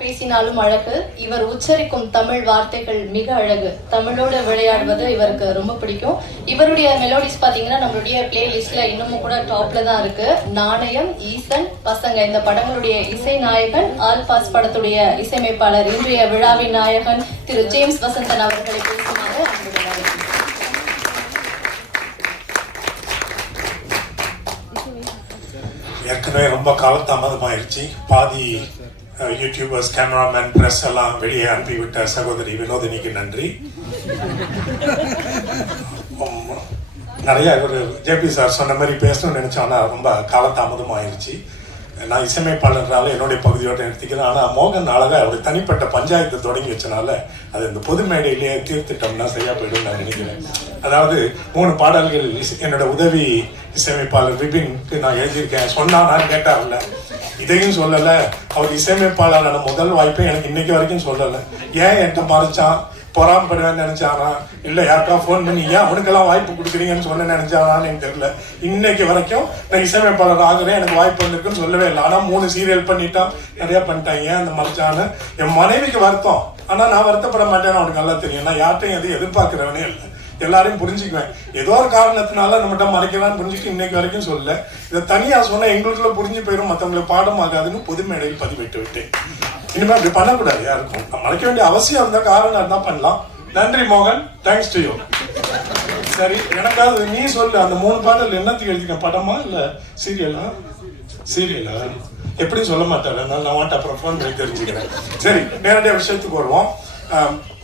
பேசினாலும் அழகு. இவர் உச்சரிக்கும் தமிழ் வார்த்தைகள் மிக அழகு. தமிழோட விளையாடுவது இவருக்கு ரொம்ப பிடிக்கும். இவருடைய மெலோடிஸ் பாத்தீங்கன்னா நம்மளுடைய பிளேலிஸ்ட்ல இன்னமும் கூட டாப்ல தான் இருக்கு. நாணயம், ஈசன், பசங்க இந்த படங்களுடைய இசை நாயகன், ஆல்பாஸ் படத்துடைய இசையமைப்பாளர், இன்றைய விழாவின் நாயகன் திரு ஜேம்ஸ் வசந்தன் அவர்களை பேசுமாறு அன்புடன் ஏற்கனவே ரொம்ப காலதாமதமாயிருச்சு. பாதி யூடியூபர்ஸ், கேமராமேன், பிரஸ் எல்லாம் வெளியே அனுப்பிவிட்ட சகோதரி வினோதினிக்கு நன்றி. நிறைய இவர் ஜேபி சார் சொன்ன மாதிரி பேசணும்னு நினைச்சோம், ஆனால் ரொம்ப காலதாமதமாயிருச்சு. நான் இசையமைப்பாளர்னால என்னுடைய பகுதியோடு நிறுத்திக்கிறேன். ஆனால் மோகன் அழகா அவருடைய தனிப்பட்ட பஞ்சாயத்தை தொடங்கி வச்சனால அது இந்த பொது மேடையிலேயே தீர்த்துட்டோம்னா சரியா போயிடும் நான் நினைக்கிறேன். அதாவது 3 பாடல்கள் என்னோட உதவி இசையமைப்பாளர் விபின்க்கு நான் எழுதியிருக்கேன். சொன்னான்னு கேட்டார்ல, இதையும் சொல்லலை. அவர் இசையமைப்பாளரான முதல் வாய்ப்பை எனக்கு இன்னைக்கு வரைக்கும் சொல்லலை. ஏன் என்கிட்ட மறைச்சான்? பொறாமப்படுவேன்னு நினைச்சானா, இல்லை யாருக்கா ஃபோன் பண்ணி ஏன் அவனுக்கெல்லாம் வாய்ப்பு கொடுக்குறீங்கன்னு சொல்ல நினைச்சானான்னு எனக்கு தெரியல. இன்னைக்கு வரைக்கும் நான் இசையமைப்பாளர் ஆகுறேன், எனக்கு வாய்ப்பு வந்திருக்குன்னு சொல்லவே இல்லை. ஆனால் 3 சீரியல் பண்ணிட்டான், நிறைய பண்ணிட்டாங்க. ஏன் அந்த மறைச்சான்னு என் மனைவிக்கு வருத்தம். ஆனால் நான் வருத்தப்பட மாட்டேன்னு அவனுக்கு நல்லா தெரியும். நான் யார்ட்டையும் எதுவும் எதிர்பார்க்கிறவனே இல்லை. எல்லாரையும் புரிஞ்சுக்குவேன். ஏதோ ஒரு காரணத்தினால நம்மகிட்ட மறைக்கலாம்னு புரிஞ்சுட்டு இன்னைக்கு வரைக்கும் சொல்லல. இதை தனியா சொன்னா எங்களுக்குள்ள புரிஞ்சு போயிடும், மற்றவங்களுக்கு பாடம் ஆகாதுன்னு பொது மேடையில் பதிவிட்டு விட்டேன். இனிமே அப்படி பண்ணக்கூடாது. யாருக்கும் மறைக்க வேண்டிய அவசியம் இருந்தா காரணம் இருந்தா பண்ணலாம். நன்றி மோகன், தேங்க்ஸ் டு யூ. சரி, எனக்காவது நீ சொல்லு, அந்த 3 பாடல் என்னத்துக்கு எழுதிக்க? படமா இல்ல சீரியலா? சீரியலா எப்படி சொல்ல மாட்டாரு, அதனால நான் வாட்ட அப்புறம் ஃபோன் பண்ணி தெரிஞ்சுக்கிறேன். சரி, நேரடியாக விஷயத்துக்கு வருவோம்.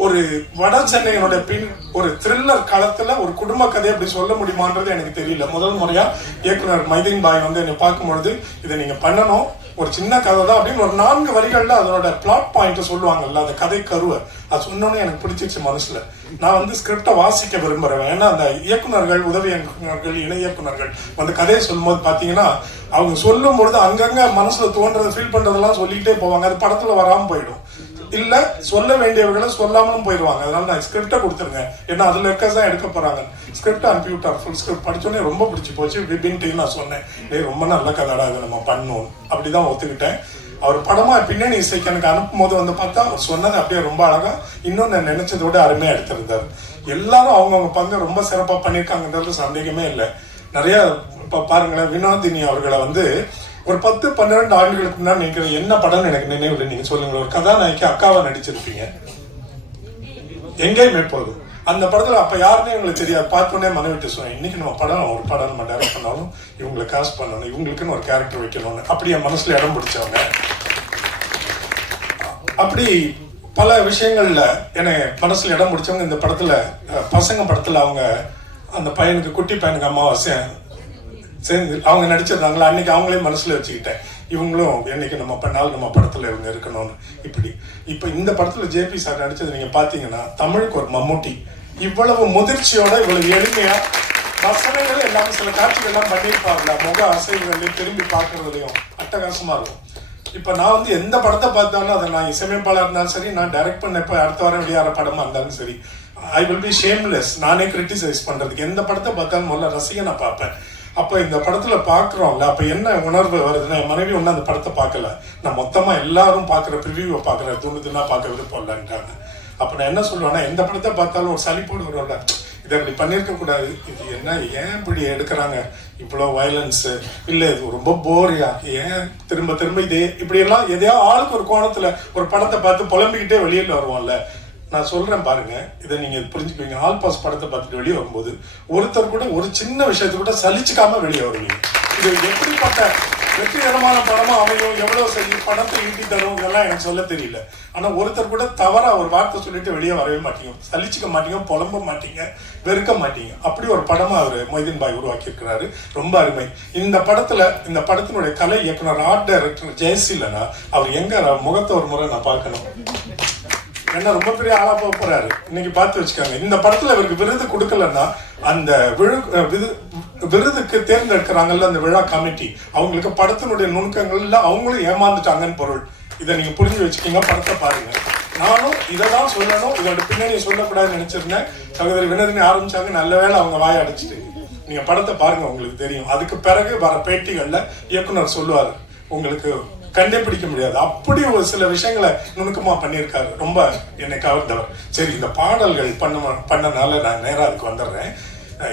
ஒரு வட சென்னையனுடைய ஒரு த்ரில்லர் களத்துல ஒரு குடும்ப கதை அப்படி சொல்ல முடியுமான்றது எனக்கு தெரியல. முதல் முறையா இயக்குனர் மைதீன் பாய் வந்து என்னை பார்க்கும்பொழுது இதை நீங்க பண்ணணும், ஒரு சின்ன கதை தான் அப்படின்னு ஒரு 4 வரிகள்ல அதனோட பிளாட் பாயிண்ட் சொல்லுவாங்கல்ல, அந்த கதை கருவை அது சொன்னோன்னே எனக்கு பிடிச்சிருச்சு மனசுல. நான் வந்து ஸ்கிரிப்டை வாசிக்க விரும்புறேன். ஏன்னா அந்த இயக்குனர்கள், உதவி இயக்குனர்கள், இணை இயக்குனர்கள் அந்த கதையை சொல்லும்போது பாத்தீங்கன்னா அவங்க சொல்லும் பொழுது அங்கங்க மனசுல தோன்றதை ஃபீல் பண்றதெல்லாம் சொல்லிக்கிட்டே போவாங்க. அது படத்துல வராம போயிடும், இல்ல சொல்ல வேண்டியவர்களை சொல்லாமலும் போயிடுவாங்க. அதனால நான் ஸ்கிரிப்டை கொடுத்துருங்க, ஏன்னா அதுல இருக்கதான் எடுக்க போறாங்க. ஸ்கிரிப்ட் அனுப்பி விட்டார். ஃபுல் ஸ்கிரிப்ட் படிச்சோடனே ரொம்ப பிடிச்சி போச்சு. விபின்ட்டு நான் சொன்னேன், ரொம்ப நல்ல கதைடா, அதை நம்ம பண்ணணும் அப்படிதான் ஒத்துக்கிட்டேன். அவர் படமா பின்னணி இசைக்கு எனக்கு அனுப்பும் போது வந்து பார்த்தா அவர் சொன்னது அப்படியே ரொம்ப அழகா, இன்னும் நான் நினைச்சதை விட அருமையா எடுத்திருந்தார். எல்லாரும் அவங்கவுங்க பங்கு ரொம்ப சிறப்பா பண்ணியிருக்காங்கன்றது சந்தேகமே இல்லை. நிறைய இப்ப பாருங்களேன், வினோதினி அவர்களை வந்து ஒரு 10-12 ஆண்டுகளுக்கு முன்னாடி நினைக்கிறேன். என்ன படம்னு எனக்கு நினைவில் நீங்க சொல்லுங்க. ஒரு கதாநாயகி அக்காவா நடிச்சிருப்பீங்க, எங்கேயுமே போதும். அந்த படத்துல அப்ப யாருன்னே இவங்களுக்கு தெரியாது. பார்த்தோன்னே மனைவிட்டு சொன்னேன், இன்னைக்கு நம்ம படம் ஒரு படம் நம்ம டைரக்ட் பண்ணாலும் இவங்களை காஸ்ட் பண்ணணும், இவங்களுக்குன்னு ஒரு கேரக்டர் வைக்கணும்னு. அப்படி என் மனசுல இடம் பிடிச்சவங்க. அப்படி பல விஷயங்கள்ல எனக்கு மனசுல இடம் பிடிச்சவங்க. இந்த படத்துல பசங்க படத்துல அவங்க அந்த பையனுக்கு, குட்டி பையனுக்கு அமாவாசை சேர்ந்து அவங்க நடிச்சிருந்தாங்களா, அன்னைக்கு அவங்களே மனசுல வச்சுக்கிட்டேன், இவங்களும் என்னைக்கு நம்ம பண்ணாலும் நம்ம படத்துல இவங்க இருக்கணும்னு. இப்ப இந்த படத்துல ஜேபி சார் நடிச்சது நீங்க பாத்தீங்கன்னா தமிழுக்கு ஒரு மம்முட்டி. இவ்வளவு முதிர்ச்சியோட, இவ்வளவு எளிமையா வசனங்கள் எல்லாமே சில காட்சிகள் எல்லாம் பண்ணியிருப்பாங்க. முக அசைவுகளையும் திரும்பி பார்க்கறதுலையும் அட்டகாசமா இருக்கும். இப்ப நான் வந்து எந்த படத்தை பார்த்தாலும் அதை நான் இசையமைப்பாளர் இருந்தாலும் சரி, நான் டைரக்ட் பண்ண இப்ப அடுத்த வாரம் வெளியாற படமா இருந்தாலும் சரி, ஐ வில் பி ஷேம்லெஸ். நானே கிரிட்டிசைஸ் பண்றதுக்கு எந்த படத்தை பார்த்தாலும் முதல்ல ரசிகனை பார்ப்பேன். அப்ப இந்த படத்துல பாக்குறோம்ல, அப்ப என்ன உணர்வு வருதுன்னா, என் மனைவி ஒண்ணு அந்த படத்தை பார்க்கல, நான் மொத்தமா எல்லாரும் பாக்குற ப்ரிவியூவை பாக்குற துணுதுன்னா பார்க்க விருப்பம் இல்லைன்றாங்க. அப்ப நான் என்ன சொல்லுவேன்னா, எந்த படத்தை பார்த்தாலும் ஒரு சலிப்போடு வரும்ல, இதை அப்படி பண்ணிருக்க கூடாது, இது என்ன, ஏன் இப்படி எடுக்கிறாங்க, இவ்வளவு வயலன்ஸ் இல்ல, இது ரொம்ப போரியா, ஏன் திரும்ப திரும்ப இதே இப்படி எல்லாம் எதையாவது ஆளுக்கு ஒரு கோணத்துல ஒரு படத்தை பார்த்து புலம்பிக்கிட்டே வெளியில வருவோம்ல. நான் சொல்றேன் பாருங்க, இதை நீங்க புரிஞ்சுக்குவீங்க. ஆல்பாஸ் படத்தை பார்த்துட்டு வெளியே வரும்போது ஒருத்தர் கூட ஒரு சின்ன விஷயத்தை கூட சலிச்சுக்காம வெளியே வருவீங்க. இது எப்படிப்பட்ட வெற்றிகரமான படமா அமையும், எவ்வளவு சரி படத்தை ஈட்டி தரும், இதெல்லாம் எனக்கு சொல்ல தெரியல. ஆனா ஒருத்தர் கூட தவறா ஒரு வார்த்தை சொல்லிட்டு வெளியே வரவே மாட்டீங்க, சலிச்சுக்க மாட்டீங்க, புலம்ப மாட்டீங்க, வெறுக்க மாட்டீங்க. அப்படி ஒரு படமா அவர் மொய்தீன் பாய் உருவாக்கி இருக்கிறாரு. ரொம்ப அருமை. இந்த படத்தினுடைய கலை இயக்குனர், ஆர்ட் டைரக்டர் ஜெயசீலனா, அவர் எங்க முகத்தை ஒரு முறை நான் பார்க்கணும். என்ன ரொம்ப பெரிய ஆளா போறாரு இன்னைக்கு, பார்த்து வச்சுக்காங்க. இந்த படத்துல இவருக்கு விருது கொடுக்கலன்னா அந்த விருதுக்கு தேர்ந்தெடுக்கிறாங்கல்ல அந்த விழா கமிட்டி, அவங்களுக்கு படத்தினுடைய நுணுக்கங்கள்ல அவங்களும் ஏமாந்துட்டாங்கன்னு பொருள். இதை நீங்க புரிஞ்சு வச்சுக்கீங்க. படத்தை பாருங்க. நானும் இதை தான் சொல்லணும், இதோட பின்னணி சொல்லக்கூடாதுன்னு நினைச்சிருந்தேன். சகோதரி வினோதினி ஆரம்பிச்சாங்க, நல்ல வேளை அவங்க வாய அடிச்சுட்டு. நீங்க படத்தை பாருங்க, உங்களுக்கு தெரியும். அதுக்கு பிறகு வர பேட்டிகள்ல இயக்குனர் சொல்லுவாரு, உங்களுக்கு கண்டுபிடிக்க முடியாது. அப்படி ஒரு சில விஷயங்களை நுணுக்கமா பண்ணியிருக்காரு. ரொம்ப என்னை கவர்ந்தவர். சரி, இந்த பாடல்கள் பண்ணனால நான் நேரா அதுக்கு வந்துடுறேன்.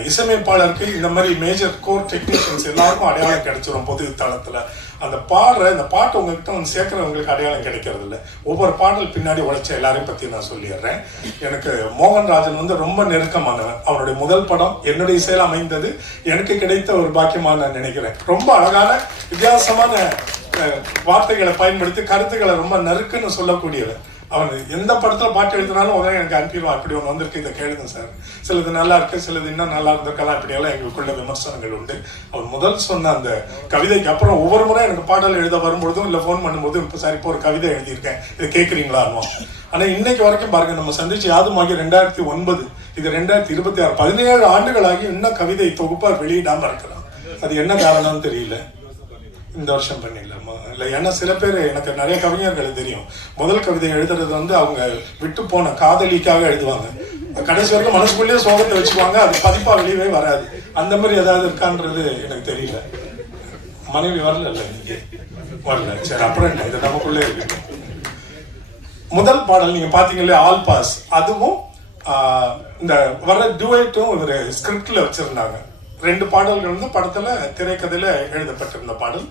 இசையமைப்பாளருக்கு இந்த மாதிரி மேஜர் கோர் டெக்னீஷியன்ஸ் எல்லாருக்கும் அடையாளம் கிடைச்சிரும் பொது தளத்துல. அந்த இந்த பாட்டு உங்ககிட்ட வந்து சேர்க்கிறவங்களுக்கு அடையாளம் கிடைக்கிறது இல்லை. ஒவ்வொரு பாடல் பின்னாடி உழைச்ச எல்லாரையும் பத்தி நான் சொல்லிடுறேன். எனக்கு மோகன்ராஜன் வந்து ரொம்ப நெருக்கமானவன். அவருடைய முதல் படம் என்னுடைய இசையில அமைந்தது எனக்கு கிடைத்த ஒரு பாக்கியமா நான் நினைக்கிறேன். ரொம்ப அழகான வித்தியாசமான வார்த்தைகளை பயன்படுத்தி கருத்துக்களை ரொம்ப நறுக்குன்னு சொல்லக்கூடியவன். அவன் எந்த படத்துல பாட்டு எழுதினாலும் உடனே எனக்கு அனுப்பிடுவான், அப்படி ஒன்று வந்திருக்கு, இதை கேளுங்க சார், சிலது நல்லா இருக்கு, சிலது இன்னும் நல்லா இருந்திருக்கலாம், இப்படியெல்லாம் எங்களுக்குள்ள விமர்சனங்கள் உண்டு. அவன் முதல் சொன்ன அந்த கவிதைக்கு அப்புறம் ஒவ்வொரு முறை எனக்கு பாடல் எழுத வரும்பொழுதும் இல்லை ஃபோன் பண்ணும்போதும் இப்போ சார் இப்போ ஒரு கவிதை எழுதியிருக்கேன், இதை கேட்குறீங்களா? ஆனா இன்னைக்கு வரைக்கும் பாருங்க, நம்ம சந்திச்சு யாதுமாகி 2009, இது 2026, 17 ஆண்டுகளாகி இன்னும் கவிதை தொகுப்பா வெளியிடாம இருக்கிறான். அது என்ன காரணம்னு தெரியல. இந்த வருஷம் பண்ணிடலாமா இல்லை? ஏன்னா சில பேர், எனக்கு நிறைய கவிஞர்கள் தெரியும், முதல் கவிதை எழுதுறது வந்து அவங்க விட்டு போன காதலிக்காக எழுதுவாங்க, கடைசி வரைக்கும் மனசுக்குள்ளேயே சோகத்தை வச்சுக்குவாங்க, அது பதிப்பா வெளியவே வராது. அந்த மாதிரி ஏதாவது இருக்கான்றது எனக்கு தெரியல. மனைவி வரல இன்னைக்கு வரல, சரி அப்புறம் என்ன, இது நமக்குள்ளே இருக்கு. முதல் பாடல் நீங்க பாத்தீங்களே, ஆல் பாஸ், அதுவும் இந்த வர டுவேட்டும் ஒரு ஸ்கிரிப்ட்ல வச்சிருந்தாங்க. 2 பாடல்கள் வந்து படத்துல திரைக்கதையில எழுதப்பட்டிருந்த பாடல்.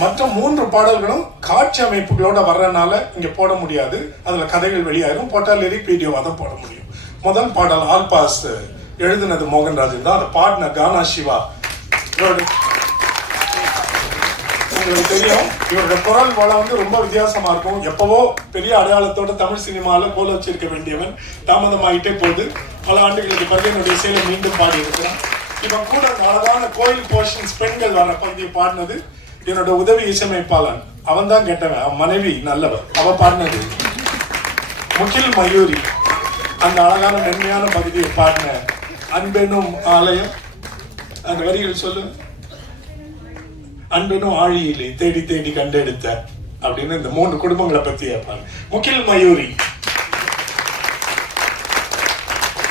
மற்ற 3 பாடல்களும் காட்சி அமைப்புகளோட வர்றதுனால இங்க போட முடியாது, அதுல கதைகள் வெளியாயிரும், போட்டா லிரிக் வீடியோவா தான் போட முடியும். முதல் பாடல் ஆல் பாஸ் எழுதினது மோகன்ராஜன் தான், அதை பாடின கானா சிவா. உங்களுக்கு தெரியும், இவரோட குரல் வளம் வந்து ரொம்ப வித்தியாசமா இருக்கும். எப்பவோ பெரிய அடையாளத்தோட தமிழ் சினிமால கோல வச்சிருக்க வேண்டியவன் தாமதமாயிட்டே போகுது. பல ஆண்டுகளுக்கு பிறகு என்னுடைய இசையில மீண்டும் பாடி இருக்கிறான். இவன் கூட அழகான கோயில் போர்ஷன்ஸ் பெண்கள் வர பகுதியை பாடினது என்னோட உதவி இசையமைப்பாளன். அவன் தான் கேட்டவன், அவன் மனைவி நல்லவன், அவ பாடினது முகில் மயூரி. அந்த அழகான மென்மையான பகுதியை பாடின அன்பெனும் ஆலயம், அந்த வரிகள் சொல்லு. அன்பெனும் ஆழியிலே தேடி தேடி கண்டெடுத்த அப்படின்னு இந்த 3 குடும்பங்களை பத்தி கேட்பாங்க. முகில் மயூரி.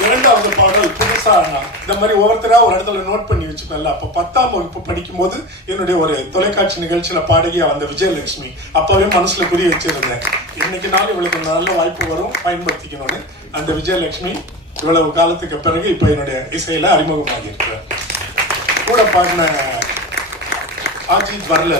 இரண்டாவது பாடல் புதுசா. இந்த மாதிரி ஒவ்வொருத்தரா ஒரு இடத்துல நோட் பண்ணி வச்சுக்கல. அப்ப 10ஆம் வகுப்பு படிக்கும் போது என்னுடைய ஒரு தொலைக்காட்சி நிகழ்ச்சியில பாடகியா வந்த விஜயலட்சுமி அப்பவே மனசுல புரிய வச்சிருந்தேன், இன்னைக்கு நாள் இவளுக்கு நல்ல வாய்ப்பு வரும், பயன்படுத்திக்கணும்னு. அந்த விஜயலட்சுமி இவ்வளவு காலத்துக்கு பிறகு இப்ப என்னுடைய இசையில அறிமுகமாகி இருக்கிறேன். கூட பாடின அஜித் வரல.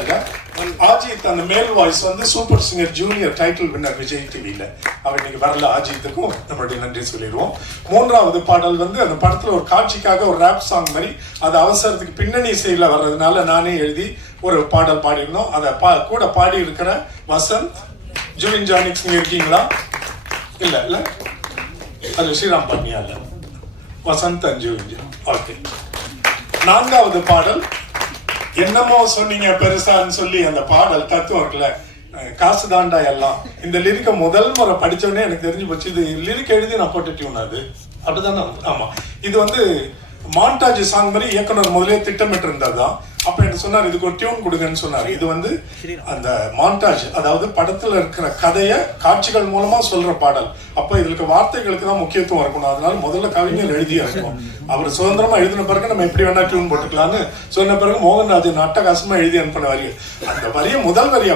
அஜித் அந்த மேல் வாய்ஸ் வந்து super singer junior title winner Vijay டிவில, அவர் இன்னைக்கு வரல. அஜித்துக்கும் நம்மளுடைய நன்றி சொல்லிடுவோம். 3வது பாடல் வந்து அந்த படத்துல ஒரு காட்சிக்காக ஒரு ரேப் சாங் மாதிரி, அது அவசரத்துக்கு பின்னணி இசையில வர்றதுனால நானே எழுதி ஒரு பாடல் பாடிருந்தோம். அதை கூட பாடி இருக்கிற வசந்த், ஜூவின் ஜானிக்ஸ் இருக்கீங்களா? இல்ல இல்ல, அது ஸ்ரீராம் பண்ணியா? இல்ல, வசந்த் அண்ட் ஜூவின். ஓகே. 4வது பாடல் என்னமோ சொன்னீங்க பெருசான்னு சொல்லி அந்த பாடல் தத்துவம் இருக்குல்ல, காசு தாண்டா எல்லாம். இந்த லிரிக்க முதல் முறை படிச்சோடனே எனக்கு தெரிஞ்சு போச்சு, இது லிரிக் எழுதி நான் போட்ட டியூன் அது, அப்படிதானே? ஆமா. இது வந்து மாண்டாஜ் சாங் மாதிரி இயக்குனர் முதலே திட்டமிட்டு இருந்ததுதான். அப்ப என்ன சொன்னார், இதுக்கு ஒரு டியூன் கொடுங்கன்னு சொன்னார். இது வந்து அந்த மாண்டாஜ், அதாவது படத்துல இருக்கிற கதையை காட்சிகள் மூலமா சொல்ற பாடல். அப்ப இதுக்கு வார்த்தைகளுக்கு தான் முக்கியத்துவம் இருக்கணும். அதனால முதல்ல கவிஞர் எழுதி இருக்கும். அவர் சுதந்திரமா எழுதின பிறகு நம்ம எப்படி வேணா டியூன் போட்டுக்கலாம்னு சொன்ன பிறகு மோகன்ராஜன் அட்டகாசமா எழுதி அனுப்பின வரிகள். அந்த வரியை முதல் வரியா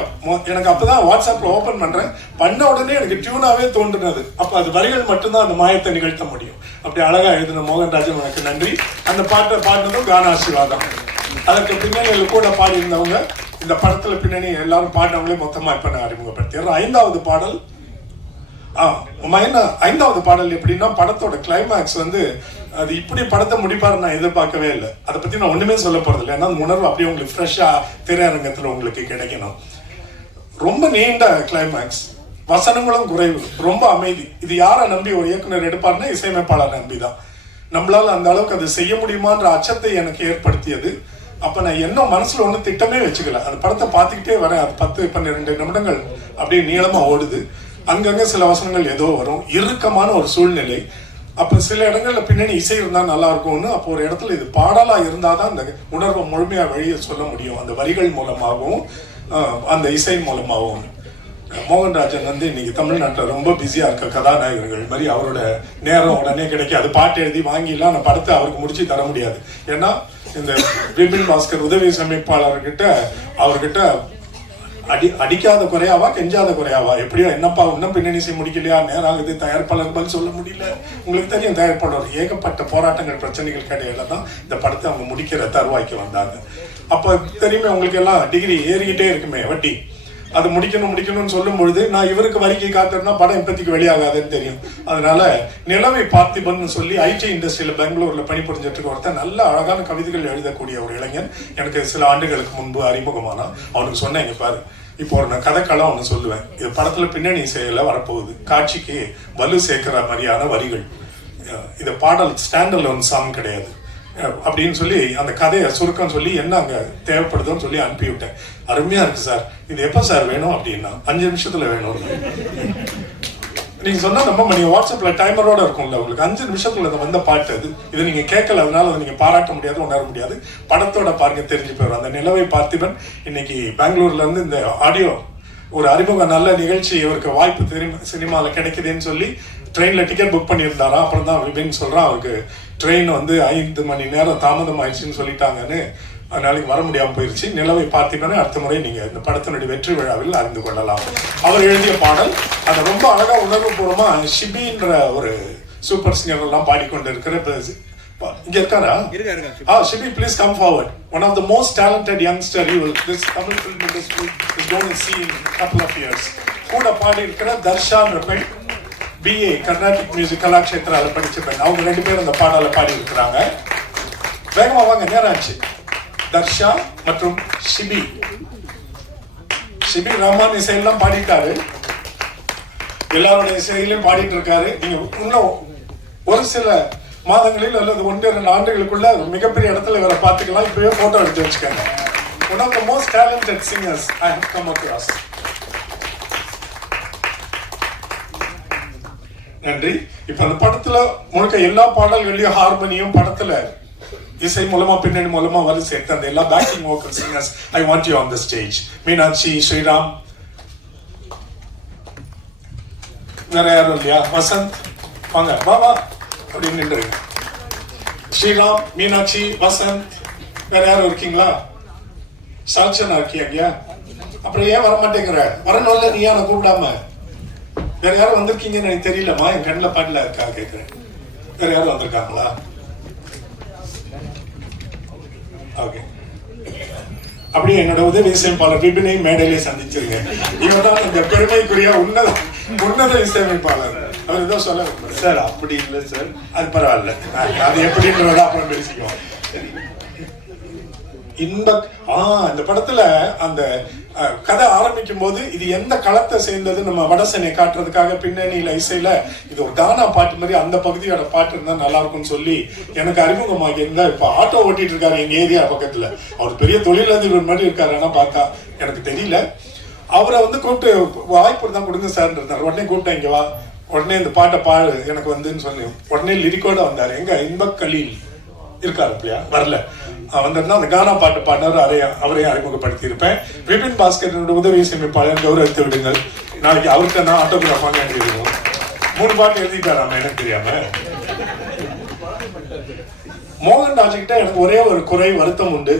எனக்கு அப்பதான் வாட்ஸ்அப்ல ஓபன் பண்றேன், பண்ண உடனே எனக்கு டியூனாவே தோன்றுனது. அப்ப அது வரிகள் மட்டும்தான் அந்த மாயத்தை நிகழ்த்த முடியும். அப்படி அழகா எழுதின மோகன்ராஜன் உனக்கு நன்றி. அந்த பாட்டை பாடினதும் கானா சிவாதான். அதற்கு பின்னணி கூட பாடி இருந்தவங்க, இந்த படத்துல பின்னணி எல்லாரும் பாடினவங்களே மொத்தமா இப்ப நான் அறிமுகப்படுத்திடுறேன். 5வது பாடல். 5வது பாடல் எப்படின்னா, படத்தோட கிளைமேக்ஸ் வந்து அது இப்படி படத்தை முடிப்பாரு நான் எதிர்பார்க்கவே இல்லை. அதை பத்தி நான் ஒண்ணுமே சொல்ல போறது இல்லை. ஏன்னா அந்த உணர்வு அப்படியே உங்களுக்கு ஃப்ரெஷ்ஷா திரையரங்கத்துல உங்களுக்கு கிடைக்கணும். ரொம்ப நீண்ட கிளைமேக்ஸ், வசனங்களும் குறைவு, ரொம்ப அமைதி. இது யாரை நம்பி ஒரு இயக்குனர் எடுப்பாருன்னா இசையமைப்பாளர் நம்பிதான். நம்மளால அந்த அளவுக்கு அது செய்ய முடியுமான்ற அச்சத்தை எனக்கு ஏற்படுத்தியது. அப்ப நான் என்ன மனசுல ஒண்ணு திட்டமே வச்சுக்கல. அந்த படத்தை பார்த்துக்கிட்டே வரேன். அது 10-12 நிமிடங்கள் அப்படியே நீளமா ஓடுது. அங்கங்க சில வசனங்கள் ஏதோ வரும், இறுக்கமான ஒரு சூழ்நிலை. அப்ப சில இடங்கள்ல பின்னணி இசை இருந்தா நல்லா இருக்கும்னு, அப்போ ஒரு இடத்துல இது பாடலா இருந்தாதான் அந்த உணர்வை முழுமையா வெளியே சொல்ல முடியும், அந்த வரிகள் மூலமாகவும் அந்த இசை மூலமாகவும். மோகன்ராஜன் வந்து இன்னைக்கு தமிழ்நாட்டில் ரொம்ப பிஸியா இருக்க கதாநாயகர்கள் மாதிரி அவரோட நேரம் உடனே கிடைக்காது. பாட்டு எழுதி வாங்கிலாம் நான் படத்தை அவருக்கு முடிச்சு தர முடியாது. ஏன்னா இந்த விபின் பாஸ்கர் உதவி சமைப்பாளர்கிட்ட அவர்கிட்ட அடிக்காத குறையாவா கெஞ்சாத குறையாவா, எப்படியோ என்னப்பா இன்னும் பின்னணி செய்ய முடிக்கலையா, நேரம் இது தயாரிப்பாளர் பதில் சொல்ல முடியல. உங்களுக்கு தெரியும் தயாரிப்பாளர் ஏகப்பட்ட போராட்டங்கள் பிரச்சனைகள் கிடையில தான் இந்த படத்தை அவங்க முடிக்கிற தருவாய்க்கு வந்தாங்க. அப்போ தெரியுமே உங்களுக்கு எல்லாம் டிகிரி ஏறிக்கிட்டே இருக்குமே வட்டி, அது முடிக்கணும்னு சொல்லும் பொழுது நான் இவருக்கு வரிக்கை காத்திருந்தா படம் இப்போதைக்கு வெளியாகாதுன்னு தெரியும். அதனால நிலவை பார்த்திபன் சொல்லி ஐடி இண்டஸ்ட்ரியில பெங்களூர்ல பணிபுரிஞ்சிட்டு இருக்க ஒருத்தர் நல்ல அழகான கவிதைகள் எழுதக்கூடிய ஒரு இளைஞன் எனக்கு சில ஆண்டுகளுக்கு முன்பு அறிமுகமானா. அவனுக்கு சொன்னேன், இங்க பாரு, இப்போ ஒரு நான் கதைக்களம் ஒன்று சொல்லுவேன், இது படத்துல பின்னணி செயல வரப்போகுது, காட்சிக்கு வலு சேர்க்கிற மாதிரியான வரிகள், இது பாடல் ஸ்டாண்டர்ட்ல ஒன் சாங் கிடையாது அப்படின்னு சொல்லி அந்த கதையை சுருக்கம் சொல்லி என்ன அங்க தேவைப்படுதுன்னு சொல்லி அனுப்பிவிட்டேன். அருமையா இருக்கு சார், இது எப்ப சார் வேணும் அப்படின்னா 5 நிமிஷத்துல வேணும். நீங்க சொன்னா நம்ம நீங்க வாட்ஸ்அப்ல டைமரோட இருக்கும்ல, உங்களுக்கு 5 நிமிஷத்துல வந்த பாட்டு அது. இது நீங்க கேட்கல, அதனால அதை நீங்க பாராட்ட முடியாது, உணர முடியாது. படத்தோட பாருங்க தெரிஞ்சு போயிடும். அந்த நிலவை பார்த்திபன் இன்னைக்கு பெங்களூர்ல இருந்து இந்த ஆடியோ ஒரு அறிமுக நல்ல நிகழ்ச்சி இவருக்கு வாய்ப்பு சினிமாவில் கிடைக்குதுன்னு சொல்லி ட்ரெயின்ல டிக்கெட் புக் பண்ணியிருந்தாரா. அப்புறம் தான் விபின் சொல்றான், அவருக்கு ட்ரெயின் வந்து 5 மணி நேரம் தாமதம் ஆயிடுச்சுன்னு சொல்லிட்டாங்கன்னு, நாளைக்கு வர முடியாமல் போயிருச்சு. நிலவை பார்த்திபனை அடுத்த முறை நீங்க இந்த படத்தினுடைய வெற்றி விழாவில் அறிந்து கொள்ளலாம். அவர் எழுதிய பாடல் அதை ரொம்ப அழகா உணர்வுபூர்வமா ஷிபின்ற ஒரு சூப்பர் சிங்கர் எல்லாம் பாடிக்கொண்டு இருக்கிற இங்க இருக்காரா? Shibi, please come forward. One of the most talented youngster this Tamil film industry is going to see in a couple of years. கூட பாடி இருக்கிற தர்ஷான் பெண், BA கர்நாடிக் மியூசிக் கலாக்ஷேத்ரால படிச்ச பெண். அவங்க 2 பேரும் அந்த பாடல பாடி இருக்கிறாங்க. வேகமா வாங்க, நேரம் ஆச்சு. தர்ஷா மற்றும் ஷிபி. ஷிபி ரஹ்மான் இசையெல்லாம் பாடிட்டாரு, எல்லாருடைய இசையிலையும் பாடிட்டு இருக்காரு. நீங்க இன்னும் ஒரு சில மாதங்களில் அல்லது 1-2 ஆண்டுகளுக்குள்ள மிகப்பெரிய இடத்துல இவரை பார்த்துக்கலாம். இப்பவே போட்டோ எடுத்து வச்சுக்கோங்க. One of the most talented singers I have come across. நன்றி. இப்ப அந்த படத்துல முழுக்க எல்லா பாடல்களையும் ஹார்மோனியம் படத்துல இசை மூலமா பின்னணி மூலமா வந்து சேர்த்து அந்த எல்லா backing vocal singers I want you on the stage. Meenakshi, Sriram, வேற யாரும் இல்லையா? வசந்த் வாங்க, வா அப்படின்னு நின்றுங்க. ஸ்ரீராம், மீனாட்சி, வசந்த், வேற யாரும் இருக்கீங்களா? சாட்சனா இருக்கியா? அப்புறம் ஏன் வர மாட்டேங்கிற? வரணும்ல, நீ யாரை கூப்பிடாம? வேற யாரும் வந்திருக்கீங்கன்னு எனக்கு தெரியலமா, என் கண்ணில் பாட்டில இருக்கா கேட்கிறேன். வேற யாரும் வந்திருக்காங்களா? ஓகே, அப்படியே என்னோட உதவி இசையமைப்பாளர் விபினை மேடையிலே சந்திச்சிருங்க. இவன் தான் இந்த பெருமைக்குரிய உன்னத இசையமைப்பாளர். அவர் ஏதோ சொல்ல சார், அப்படி இல்லை சார். அது பரவாயில்ல, அது எப்படின்றத அப்புறம் பேசிக்குவோம். இந்த படத்துல அந்த கதை ஆரம்பிக்கும் போது இது எந்த களத்தை சேர்ந்தது நம்ம வடசென்னை காட்டுறதுக்காக பின்னணியில இசையில இது ஒரு கானா பாட்டு மாதிரி அந்த பகுதியோட பாட்டு இருந்தா நல்லா இருக்கும்னு சொல்லி எனக்கு அறிமுகமாகி இருந்தா. இப்ப ஆட்டோ ஓட்டிட்டு இருக்காரு எங்க ஏரியா பக்கத்துல. அவர் பெரிய தொழிலதிபர் மாதிரி இருக்காரு. ஆனா பார்த்தா எனக்கு தெரியல. அவரை வந்து கூப்பிட்டு வாய்ப்பு தான் கொடுங்க சார் இருந்தார். உடனே கூப்பிட்டேன், இங்க வா, உடனே இந்த பாட்டை பாடு எனக்கு வந்துன்னு சொல்லி உடனே லிரிக்கோட வந்தாரு. எங்க இன்பக் கலீல் இருக்காரு இல்லையா? வரல. வந்திருந்தா அந்த கானா பாட்டு பாடினவர் அவரையும் அறிமுகப்படுத்தி இருப்பேன். விபின் பாஸ்கர் உதவி இசையமைப்பாளர் கௌரவித்து விடுங்கள். நாளைக்கு அவருக்கு நான் ஆட்டோகிராஃப் வாங்க வேண்டியிருக்கோம். 3 பாட்டு எழுதிட்டாராம எனக்கு தெரியாம. மோகன் ராஜ்கிட்ட எனக்கு ஒரே ஒரு குறை வருத்தம் உண்டு.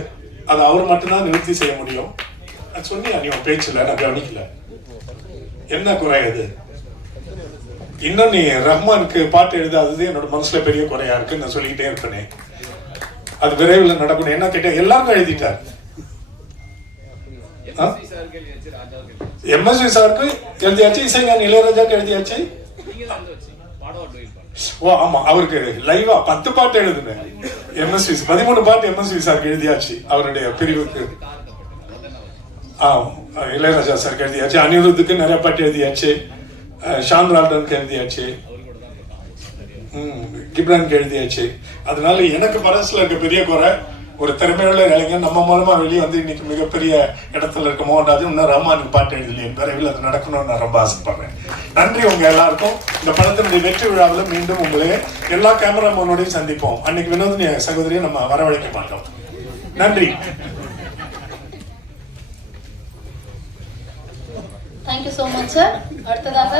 அது அவர் மட்டும்தான் நிவர்த்தி செய்ய முடியும். சொன்னியா நீ உன் பேச்சுல? நான் கவனிக்கல. என்ன குறை அது? இன்னும் நீ ரஹ்மானுக்கு பாட்டு எழுதாதது என்னோட மனசுல பெரிய குறையா இருக்கு. நான் சொல்லிக்கிட்டே இருப்பேனே, அது விரைவில் நடக்கணும். என்ன கேட்ட எல்லாரும் எழுதிட்டார். எம்எஸ்வி சாருக்கு எழுதியாச்சு, இசைஞானி இளையராஜாக்கு எழுதியாச்சு. ஓ ஆமா, அவருக்கு லைவா 10 பாட்டு எழுதுனேன். எம்எஸ்வி 13 பாட்டு எம்எஸ்வி சாருக்கு எழுதியாச்சு. அவருடைய பிரிவுக்கு இளையராஜா சாருக்கு எழுதியாச்சு. அனிருத்துக்கு நிறைய பாட்டு எழுதியாச்சு. ஷான் ரால்டனுக்கு எழுதியாச்சு. கிப்ரானுக்கு எழுதியாச்சு. அதனால எனக்கு மனசுல இருக்க பெரிய குறை, ஒரு திறமையுள்ள இளைஞர் நம்ம மூலமா வெளியே வந்து இன்னைக்கு மிகப்பெரிய இடத்துல இருக்க மோகன்ராஜ் இன்னும் ரஹ்மானுக்கு பாட்டு எழுதலையே. விரைவில் அது நடக்கணும்னு நான் ரொம்ப ஆசைப்படுறேன். நன்றி உங்க எல்லாருக்கும். இந்த படத்தினுடைய வெற்றி விழாவில் மீண்டும் உங்களே எல்லா கேமராமேனோடையும் சந்திப்போம். அன்னைக்கு வினோதினி சகோதரியை நம்ம வரவழைக்க மாட்டோம். நன்றி. Thank you so much sir. அடுத்ததாக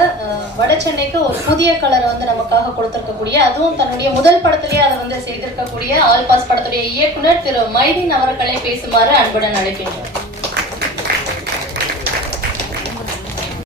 வட சென்னைக்கு ஒரு புதிய கலரை வந்து நமக்காக கொடுத்திருக்கக்கூடிய, அதுவும் தன்னுடைய முதல் படத்திலேயே அதை வந்து செய்திருக்கக்கூடிய ஆல் பாஸ் படத்துடைய இயக்குனர் திரு மைதீன் அவர்களை பேசுமாறு அன்புடன் அழைக்கின்றோம்.